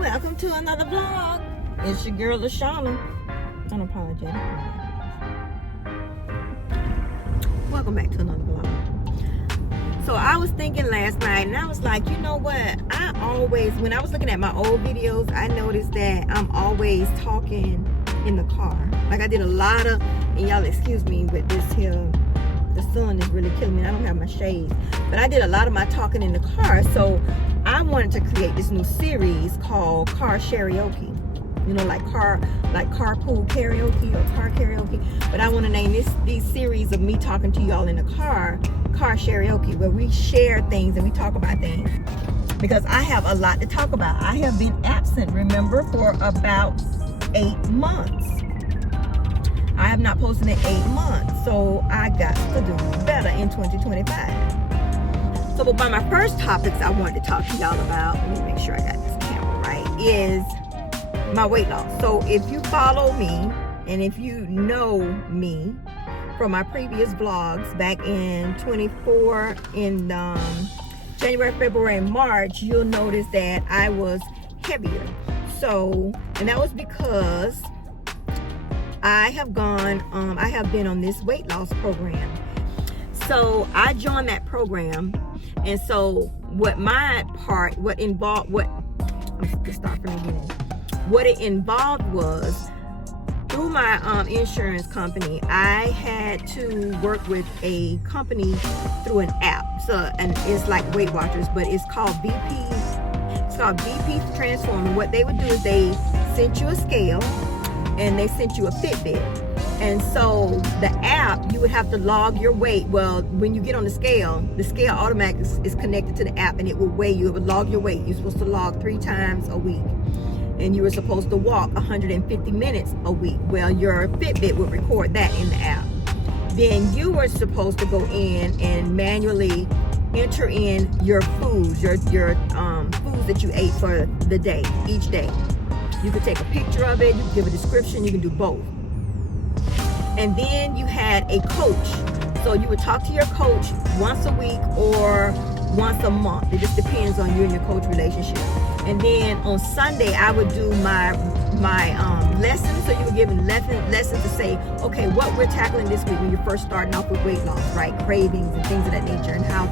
Welcome to another vlog. It's your girl La-Shonna. Unapologetic. Welcome back to another vlog. So I was thinking last night, and I was like, you know what? When I was looking at my old videos, I noticed that I'm always talking in the car. Like I did a lot of, and y'all excuse me with this here, the sun is really killing me. I don't have my shades, but I did a lot of my talking in the car. So I wanted to create this new series called Car Karaoke. You know, like carpool karaoke or car karaoke. But I want to name these series of me talking to y'all in the car karaoke, where we share things and we talk about things. Because I have a lot to talk about. I have been absent, remember, for about 8 months. I have not posted in 8 months, so I got to do better in 2025. So, but my first topics I wanted to talk to y'all about, let me make sure I got this camera right, is my weight loss. So if you follow me, and if you know me from my previous vlogs back in 24, in January, February, and March, you'll notice that I was heavier. So, and that was because I have been on this weight loss program. So I joined that program, and so what it involved was, through my insurance company, I had to work with a company through an app. So, and it's like Weight Watchers, but it's called BP. It's called BP Transform. And what they would do is they sent you a scale, and they sent you a Fitbit. And so the app, you would have to log your weight. Well, when you get on the scale automatically is connected to the app, and it will weigh you. It would log your weight. You're supposed to log 3 times a week. And you were supposed to walk 150 minutes a week. Well, your Fitbit would record that in the app. Then you were supposed to go in and manually enter in your foods, your foods that you ate for the day, each day. You could take a picture of it, you could give a description, you can do both. And then you had a coach. So you would talk to your coach once a week or once a month. It just depends on you and your coach relationship. And then on Sunday, I would do my lessons. So you were given lessons to say, okay, what we're tackling this week when you're first starting off with weight loss, right? Cravings and things of that nature, and how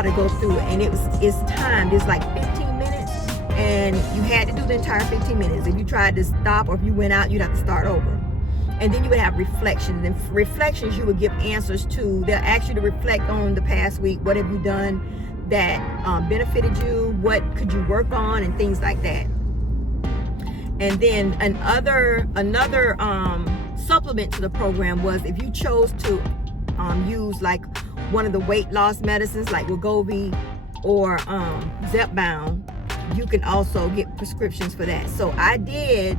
to go through it. And it's timed. It's like 15 minutes, and you had to do the entire 15 minutes. If you tried to stop, or if you went out, you'd have to start over. And then you would have reflections. And reflections, you would give answers to. They'll ask you to reflect on the past week. What have you done that benefited you? What could you work on? And things like that. And then another supplement to the program was, if you chose to use like one of the weight loss medicines like Wagovy or Zepbound, you can also get prescriptions for that. So I did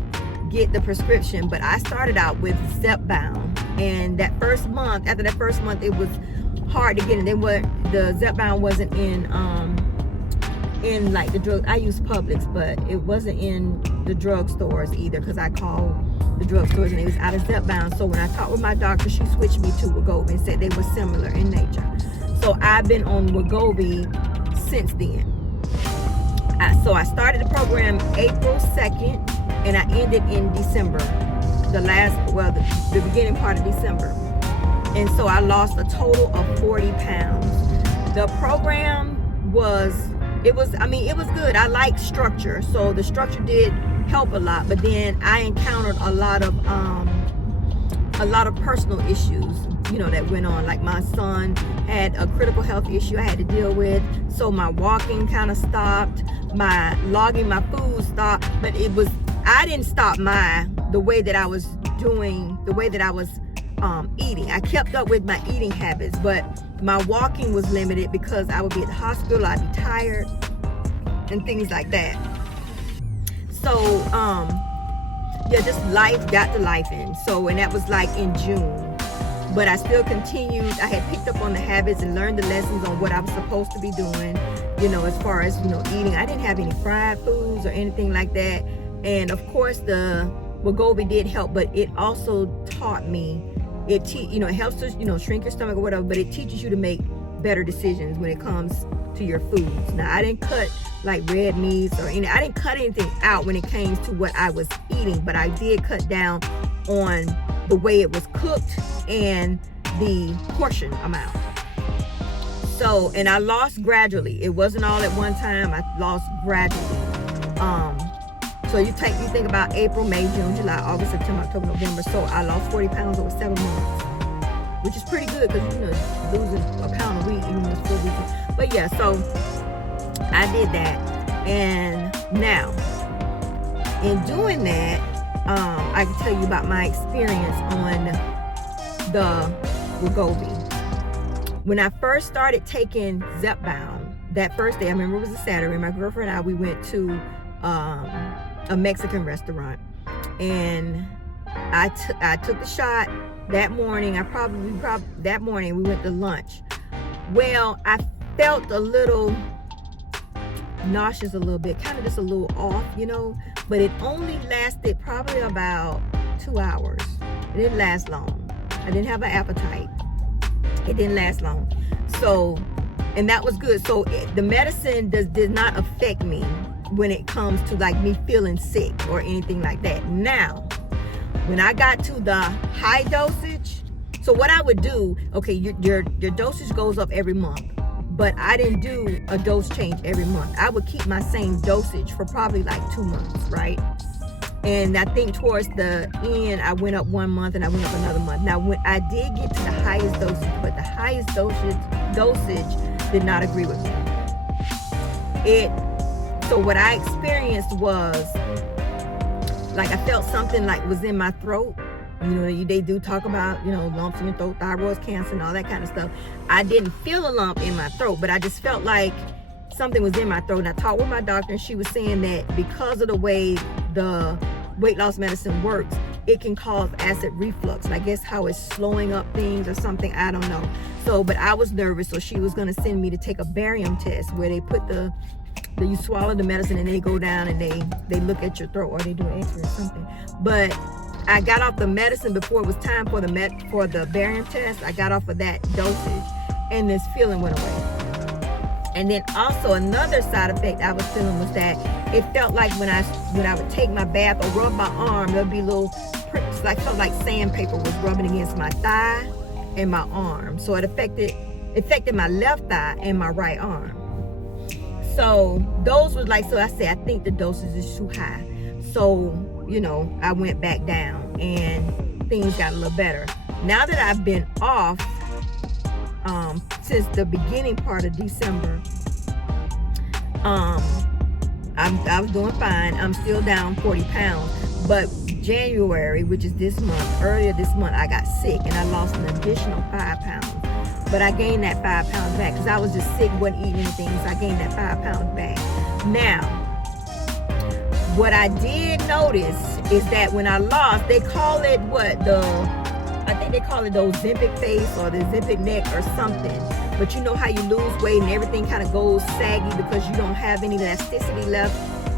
get the prescription, but I started out with Zepbound, and after that first month it was hard to get in. The Zepbound wasn't in like the drug. I use Publix, but it wasn't in the drugstores either, because I called the drugstores and it was out of Zepbound. So when I talked with my doctor, she switched me to Wagovy and said they were similar in nature. So I've been on Wagovy since then. So I started the program April 2nd, and I ended in December, the beginning part of December. And so I lost a total of 40 pounds. The program was good. I like structure, so the structure did help a lot. But then I encountered a lot of personal issues, that went on. Like my son had a critical health issue I had to deal with, so my walking kind of stopped. My logging my food stopped, but I didn't stop the way that I was eating. I kept up with my eating habits, but my walking was limited because I would be at the hospital, I'd be tired, and things like that. So, just life got to life in. So, and that was like in June. But I still continued. I had picked up on the habits and learned the lessons on what I was supposed to be doing, as far as, eating. I didn't have any fried foods or anything like that. And of course, the Wagovy did help, but it also taught me, it helps to, shrink your stomach or whatever, but it teaches you to make better decisions when it comes to your foods. Now, I didn't cut like red meats or I didn't cut anything out when it came to what I was eating, but I did cut down on the way it was cooked and the portion amount. So, and I lost gradually. It wasn't all at one time. I lost gradually. So you think about April, May, June, July, August, September, October, November. So I lost 40 pounds over 7 months, which is pretty good because losing a pound a week even was 4 weeks. But yeah, so I did that. And now, in doing that, I can tell you about my experience on the Wagovy. When I first started taking Zepbound, that first day, I remember it was a Saturday, my girlfriend and I, we went to a Mexican restaurant, and I took the shot that morning. That morning we went to lunch. Well, I felt a little nauseous, a little bit, kind of just a little off, but it only lasted probably about 2 hours. It didn't last long. I didn't have an appetite. It didn't last long. So, and that was good. So the medicine did not affect me when it comes to like me feeling sick or anything like that. Now, when I got to the high dosage, so what I would do, okay, your dosage goes up every month, but I didn't do a dose change every month. I would keep my same dosage for probably like 2 months, right? And I think towards the end, I went up 1 month and I went up another month. Now, when I did get to the highest dosage, but the highest dosage did not agree with me. So what I experienced was, like, I felt something like was in my throat. They do talk about, lumps in your throat, thyroid cancer and all that kind of stuff. I didn't feel a lump in my throat, but I just felt like something was in my throat. And I talked with my doctor, and she was saying that because of the way the weight loss medicine works, it can cause acid reflux. And I guess how it's slowing up things or something, I don't know. So, but I was nervous, so she was going to send me to take a barium test where they put you swallow the medicine and they go down and they look at your throat, or they do an x-ray or something. But I got off the medicine before it was time for the barium test. I got off of that dosage, and this feeling went away. And then also another side effect I was feeling was that it felt like when I would take my bath or rub my arm, there'd be little pricks, felt like sandpaper was rubbing against my thigh and my arm. So it affected my left thigh and my right arm. So those was so I said, I think the dosage is too high. So, I went back down and things got a little better. Now that I've been off since the beginning part of December, I was doing fine. I'm still down 40 pounds. But January, which is earlier this month, I got sick and I lost an additional 5 pounds. But I gained that 5 pounds back because I was just sick, wasn't eating anything, so I gained that 5 pounds back. Now, what I did notice is that when I lost, they call it I think they call it the Ozempic face or the Ozempic neck or something. But you know how you lose weight and everything kind of goes saggy because you don't have any elasticity left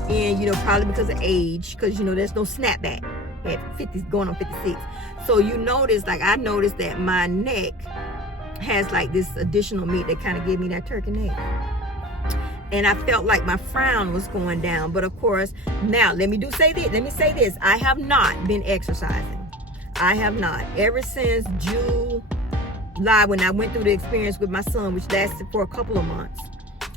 in, probably because of age, because, there's no snapback at 50, going on 56. So I noticed that my neck has this additional meat that kind of gave me that turkey neck. And I felt like my frown was going down. But of course, now let me say this. I have not been exercising. I have not. Ever since July, when I went through the experience with my son, which lasted for a couple of months.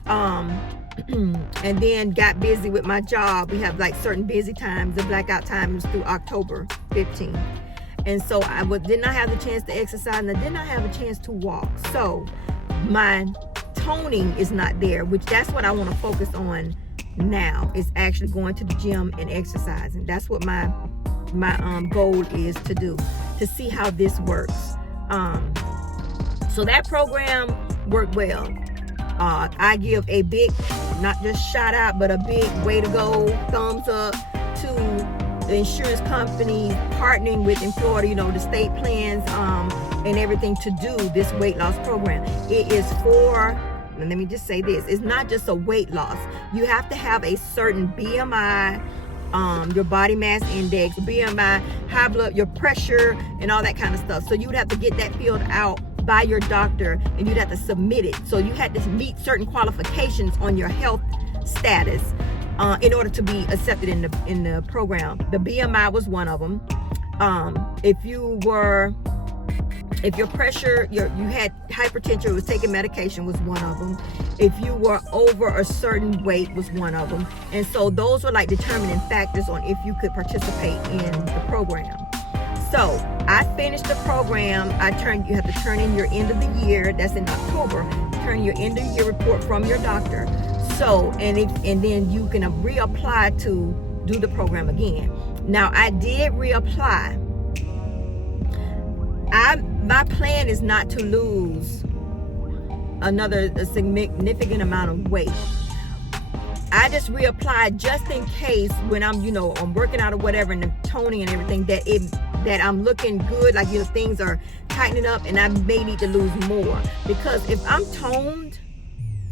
And then got busy with my job. We have certain busy times. The blackout time is through October 15th. And so I did not have the chance to exercise, and I did not have a chance to walk. So my toning is not there, which that's what I want to focus on now, is actually going to the gym and exercising. That's what my goal is to do, to see how this works. So that program worked well. I give a big, not just shout out, but a big way to go, thumbs up to the insurance company partnering with in Florida, the state plans and everything to do this weight loss program. It is for, let me just say this, it's not just a weight loss. You have to have a certain BMI, your body mass index, BMI, high blood, your pressure, and all that kind of stuff. So you would have to get that filled out by your doctor, and you'd have to submit it. So you had to meet certain qualifications on your health status in order to be accepted in the program. The BMI was one of them. If your pressure, you had hypertension, was taking medication, was one of them. If you were over a certain weight, was one of them. And so those were like determining factors on if you could participate in the program. So I finished the program. You have to turn in your end of the year. That's in October. Turn your end of year report from your doctor. So, and then you can reapply to do the program again. Now I did reapply. My plan is not to lose a significant amount of weight. I just reapplied just in case when I'm working out or whatever, and the toning and everything, that I'm looking good, like things are tightening up, and I may need to lose more. Because if I'm toned,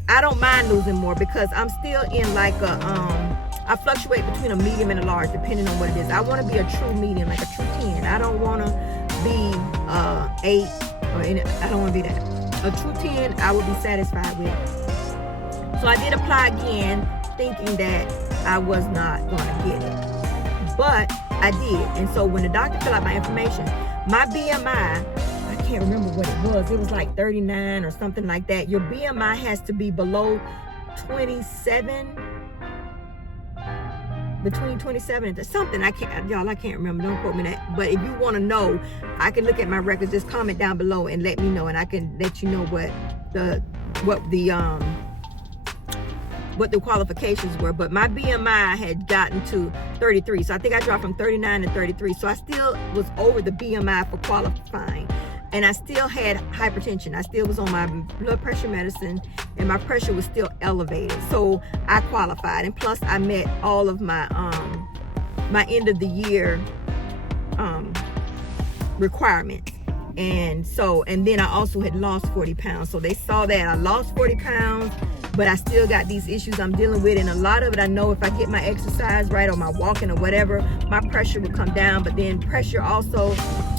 I don't mind losing more, because I'm still in like I fluctuate between a medium and a large depending on what it is. I want to be a true medium, like a true 10. I don't want to be 8 or any, I don't want to be that. A true 10 I would be satisfied with. So I did apply again, thinking that I was not going to get it, but I did. And so when the doctor filled out my information, my BMI, I can't remember what it was. It was like 39 or something like that. Your BMI has to be below 27, between 27 and something. I can't remember. Don't quote me that. But if you want to know, I can look at my records. Just comment down below and let me know, and I can let you know what the qualifications were. But my BMI had gotten to 33, so I think I dropped from 39 to 33. So I still was over the BMI for qualifying, and I still had hypertension. I still was on my blood pressure medicine, and my pressure was still elevated. So I qualified, and plus I met all of my my end of the year requirements. And then I also had lost 40 pounds. So they saw that I lost 40 pounds, but I still got these issues I'm dealing with. And a lot of it, I know if I get my exercise right or my walking or whatever, my pressure will come down. But then pressure also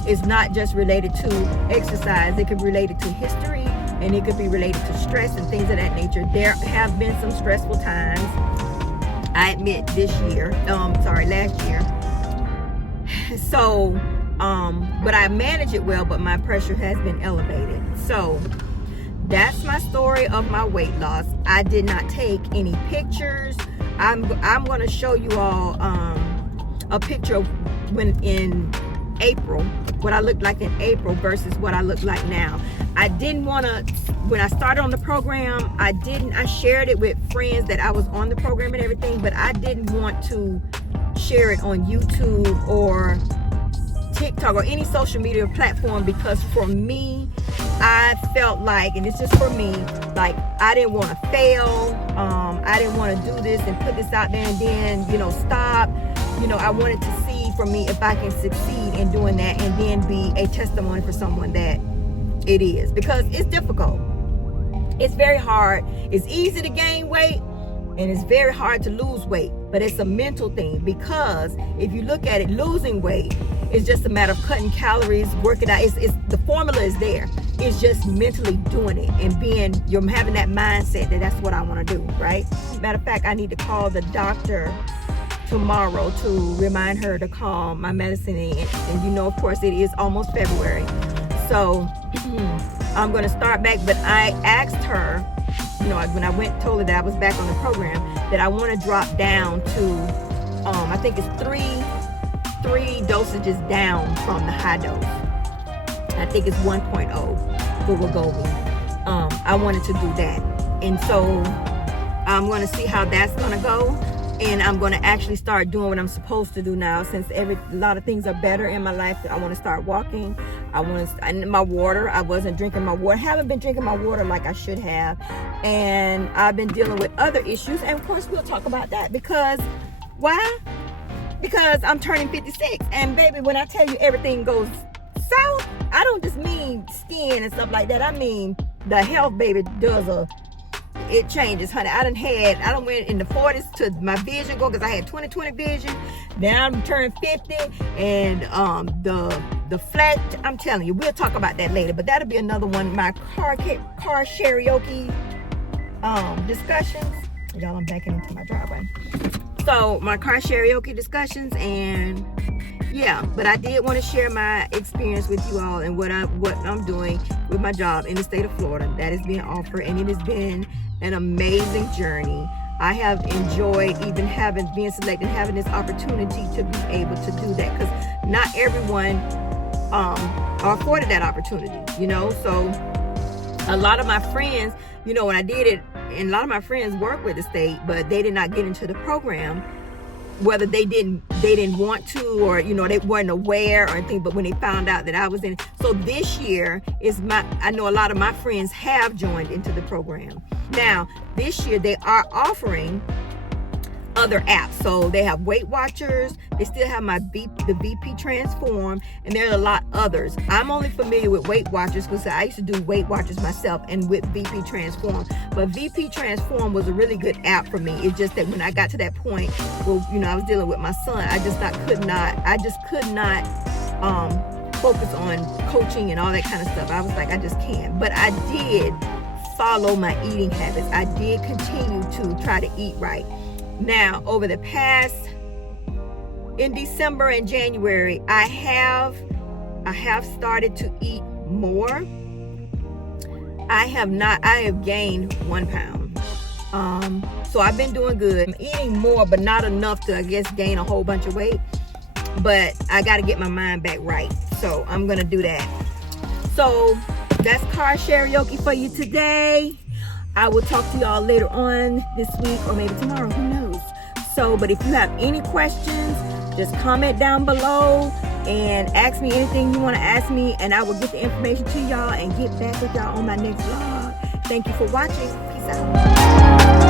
is not just related to exercise. It could be related to history, and it could be related to stress and things of that nature. There have been some stressful times, I admit, last year. So, but I manage it well, but my pressure has been elevated. So that's my story of my weight loss. I did not take any pictures. I'm going to show you all a picture of when in April, what I looked like in April versus what I look like now. I didn't want to, when I started on the program, I shared it with friends that I was on the program and everything, but I didn't want to share it on YouTube or TikTok or any social media platform, because for me, I felt like, and it's just for me, like I didn't want to fail. I didn't want to do this and put this out there and then, stop. I wanted to see for me if I can succeed in doing that and then be a testimony for someone that it is, because it's difficult. It's very hard. It's easy to gain weight, and it's very hard to lose weight, but it's a mental thing, because if you look at it, losing weight is just a matter of cutting calories, working out. It's the formula is there. It's just mentally doing it and you're having that mindset that that's what I want to do, right? Matter of fact, I need to call the doctor tomorrow to remind her to call my medicine in. And of course, it is almost February. So I'm going to start back, but I asked her, when I told her that I was back on the program, that I want to drop down to, I think it's three dosages down from the high dose. I think it's 1.0 for Wagovy. I wanted to do that. And so I'm going to see how that's going to go. And I'm going to actually start doing what I'm supposed to do now, since a lot of things are better in my life. I want to start walking. And my water, I wasn't drinking my water. Haven't been drinking my water like I should have. And I've been dealing with other issues. And of course, we'll talk about that, because why? Because I'm turning 56. And baby, when I tell you everything goes south, I don't just mean skin and stuff like that. I mean the health, baby, it changes, honey. I done went in the 40s to my vision go, because I had 20/20 vision. Now I'm turning 50, and the the flat, I'm telling you, we'll talk about that later, but that'll be another one. My car karaoke discussions. Y'all, I'm backing into my driveway. So my car karaoke discussions, and yeah, but I did want to share my experience with you all and what I'm doing with my job in the state of Florida that is being offered, and it has been an amazing journey. I have enjoyed even being selected, having this opportunity to be able to do that, because not everyone are afforded that opportunity, you know. So a lot of my friends, you know, when I did it, and a lot of my friends work with the state, but they did not get into the program, whether they didn't want to, or, you know, they weren't aware or anything, but when they found out that I was in it. So this year I know a lot of my friends have joined into the program. Now, this year they are offering other apps. So they have Weight Watchers, they still have the VP Transform, and there's a lot others. I'm only familiar with Weight Watchers because I used to do Weight Watchers myself, and with VP Transform. But VP Transform was a really good app for me. It's just that when I got to that point where, you know, I was dealing with my son, I just could not focus on coaching and all that kind of stuff. I was like, I just can't. But I did follow my eating habits. I did continue to try to eat right. Now, over the past, in December and January, I have started to eat more. I have gained 1 pound. So I've been doing good. I'm eating more, but not enough to, I guess, gain a whole bunch of weight. But I got to get my mind back right. So I'm going to do that. So that's car karaoke for you today. I will talk to y'all later on this week, or maybe tomorrow, who knows. So, but if you have any questions, just comment down below and ask me anything you want to ask me, and I will get the information to y'all and get back with y'all on my next vlog. Thank you for watching. Peace out.